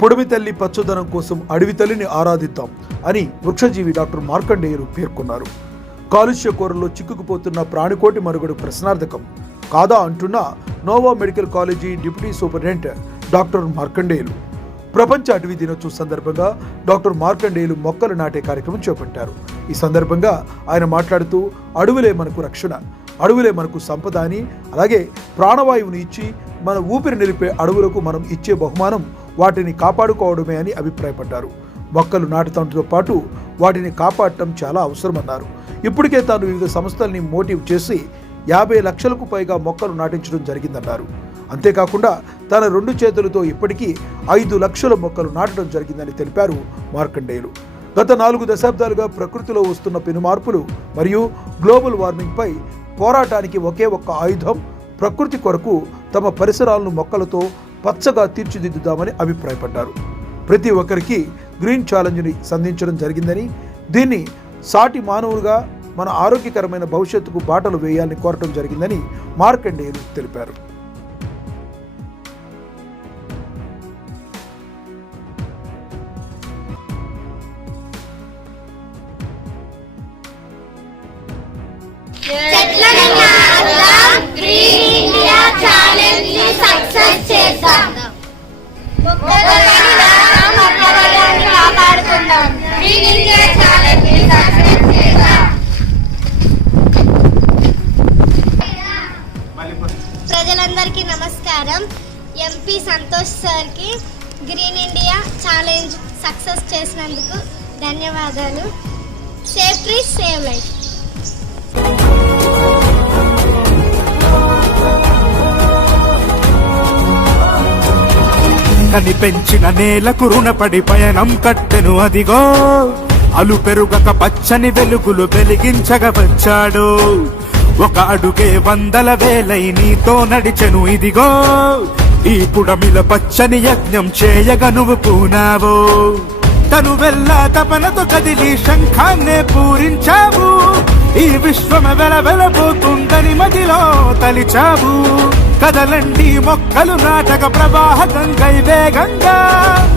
పొడిమి తల్లి పచ్చదనం కోసం అడవి తల్లిని ఆరాధిద్దాం అని వృక్షజీవి డాక్టర్ మార్కండేయులు పేర్కొన్నారు. కాలుష్య కోరల్లో చిక్కుకుపోతున్న ప్రాణికోటి మనుగడ ప్రశ్నార్థకం కాదా అంటున్న Noah medical college deputy superintendent doctor Markandeyulu. ప్రపంచ అటవీ దినోత్సవం సందర్భంగా డాక్టర్ మార్కండేయులు మొక్కలు నాటే కార్యక్రమం చేపట్టారు. ఈ సందర్భంగా ఆయన మాట్లాడుతూ అడవులే మనకు రక్షణ, అడవులే మనకు సంపద అని, అలాగే ప్రాణవాయువుని ఇచ్చి మన ఊపిరి నిలిపే అడవులకు మనం ఇచ్చే బహుమానం వాటిని కాపాడుకోవడమే అని అభిప్రాయపడ్డారు. మొక్కలు నాటుతంతో పాటు వాటిని కాపాడటం చాలా అవసరమన్నారు. ఇప్పటికే తాను వివిధ సంస్థల్ని మోటివ్ చేసి 50 లక్షలకు పైగా మొక్కలు నాటించడం జరిగిందన్నారు. అంతేకాకుండా తన 2 చేతులతో ఇప్పటికీ 5 లక్షల మొక్కలు నాటడం జరిగిందని తెలిపారు మార్కండేయులు. గత 4 దశాబ్దాలుగా ప్రకృతిలో వస్తున్న పెనుమార్పులు మరియు గ్లోబల్ వార్మింగ్ పై పోరాటానికి ఒకే ఒక్క ఆయుధం ప్రకృతి కొరకు తమ పరిసరాలను మొక్కలతో పచ్చగా తీర్చిదిద్దుదామని అభిప్రాయపడ్డారు. ప్రతి ఒక్కరికి గ్రీన్ ఛాలెంజ్ని సంధించడం జరిగిందని, దీన్ని సాటి మానవులుగా మన ఆరోగ్యకరమైన భవిష్యత్తుకు బాటలు వేయాలని కోరటం జరిగిందని మార్కండేయులు తెలిపారు. ప్రజలందరికీ నమస్కారం. ఎంపీ సంతోష్ సార్కి గ్రీన్ ఇండియా ఛాలెంజ్ సక్సెస్ చేసినందుకు ధన్యవాదాలు. Save tree save life. కని పెంచిన నేలకు రుణపడి పయనం కట్టెను అదిగో, అలు పెరుగక పచ్చని వెలుగులు వెలిగించగా వచ్చాడు. ఒక అడుగే 100 వేలై నీతో నడిచెను ఇదిగో, ఈ పుడమిల పచ్చని యజ్ఞం చేయగ నువ్వు పూనావు. తను వెళ్ళ తపనతో కదిలి శంఖాన్నే పూరించావు. ఈ విశ్వమ వెలవెలబోతుందని మదిలో తలిచావు. కదలండి మొక్కలు నాటక ప్రవాహ గంగై వేగంగా,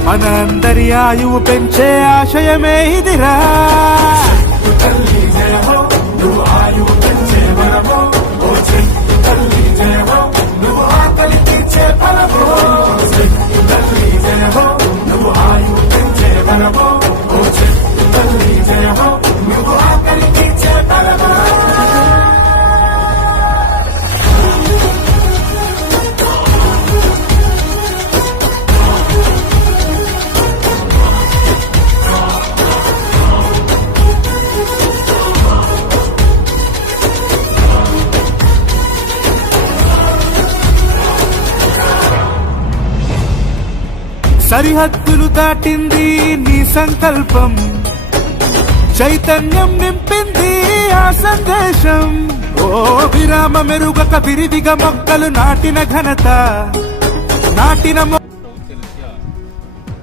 మన అందరి ఆయువు పెంచే ఆశయమే ఇదిరా. సరిహద్దులు దాటింది నీ సంకల్పం, చైతన్యం నింపింది ఆ సందేశం. ఓ విరామ మెరుగక విరివిగా మొక్కలు నాటిన ఘనత, నాటిన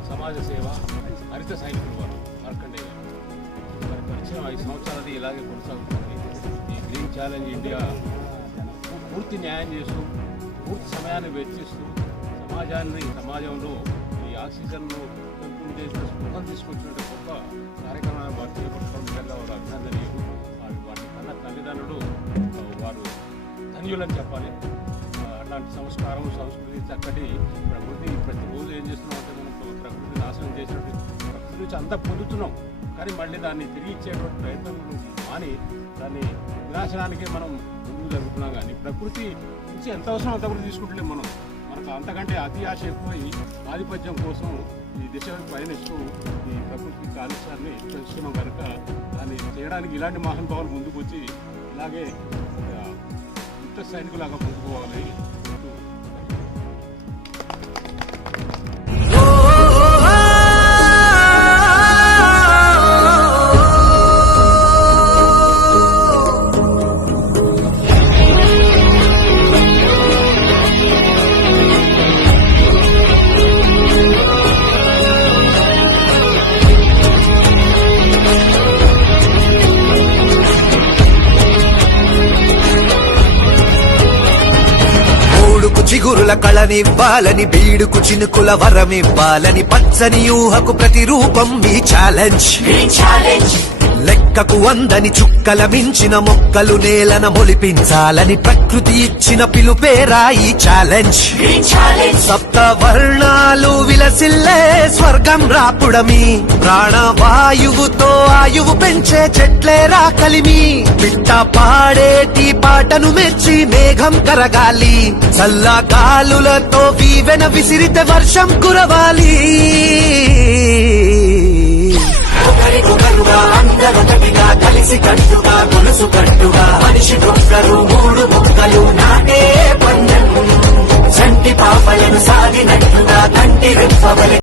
సమాజ సేవ హరిత సైనికులు వారు మార్కండేయ గారు పరిచయం 5 సంవత్సరాలది ఇలాగే కొనసాగుతుంది. ఈ గ్రీన్ ఛాలెంజ్ ఇండియా పూర్తి న్యాయం చేస్తూ, పూర్తి సమయాన్ని వెచ్చిస్తూ సమాజంలో ఈ ఆక్సిజన్ను పెంపు చేసిన స్పృహం తీసుకొచ్చినట్టు గొప్ప కార్యక్రమాన్ని వారు చేపట్టడం నిజంగా వారు అభినందనీయులు. వారి కన్న తల్లిదండ్రులు వారు ధన్యులని చెప్పాలి. అట్లాంటి సంస్కారం, సంస్కృతి, చక్కటి ప్రకృతి ప్రతిరోజు ఏం చేస్తున్నామంటే మనం ప్రకృతి నాశనం చేసినట్టు ప్రకృతి నుంచి అంతా పొందుతున్నాం, కానీ మళ్ళీ దాన్ని తిరిగి ఇచ్చేటువంటి ప్రయత్నం మాని దాన్ని వినాశనానికి మనం ముందుకు జరుగుతున్నాం. కానీ ప్రకృతి నుంచి ఎంత అవసరం అంతవరకు తీసుకుంటలేం మనం. మనకు అంతకంటే అతి ఆశ ఎక్కువై ఆధిపత్యం కోసం ఈ దిశకు పయనిస్తూ ఈ ప్రకృతి కాలుష్యాన్ని పెంచుతున్నాం కనుక దాన్ని చేయడానికి ఇలాంటి మహానుభావులు ముందుకు వచ్చి ఇలాగే యుద్ధ సైనికులాగా ముందుకు పోవాలి. చిగురుల కళనివ్వాలని బీడుకు చినుకుల వరమివ్వాలని పచ్చని ఊహకు ప్రతిరూపం ఈ ఛాలెంజ్ లెక్కకు అందని చుక్కల మించిన మొక్కలు నేలన మొలిపించాలని ప్రకృతి ఇచ్చిన పిలుపేరా ఈ ఛాలెంజ్ సప్త వర్ణాలు విలసిల్లే స్వర్గం రాపుడమి ప్రాణవాయువుతో ఆయువు పెంచే చెట్లేరా కలిమి పిట్ట పాడేటి పాటను మెచ్చి మేఘం కరగాలి చల్ల గాలులతో వీవెన విసిరితే వర్షం కురవాలి అందరొకటిగా కలిసి కట్టుగా గొలుసు కట్టుగా మనిషి ఒక్కరు మూడు మొక్కలు నాటే పందెం చంటి పాపలను సాగినట్టుగా కంటి రెప్పవలె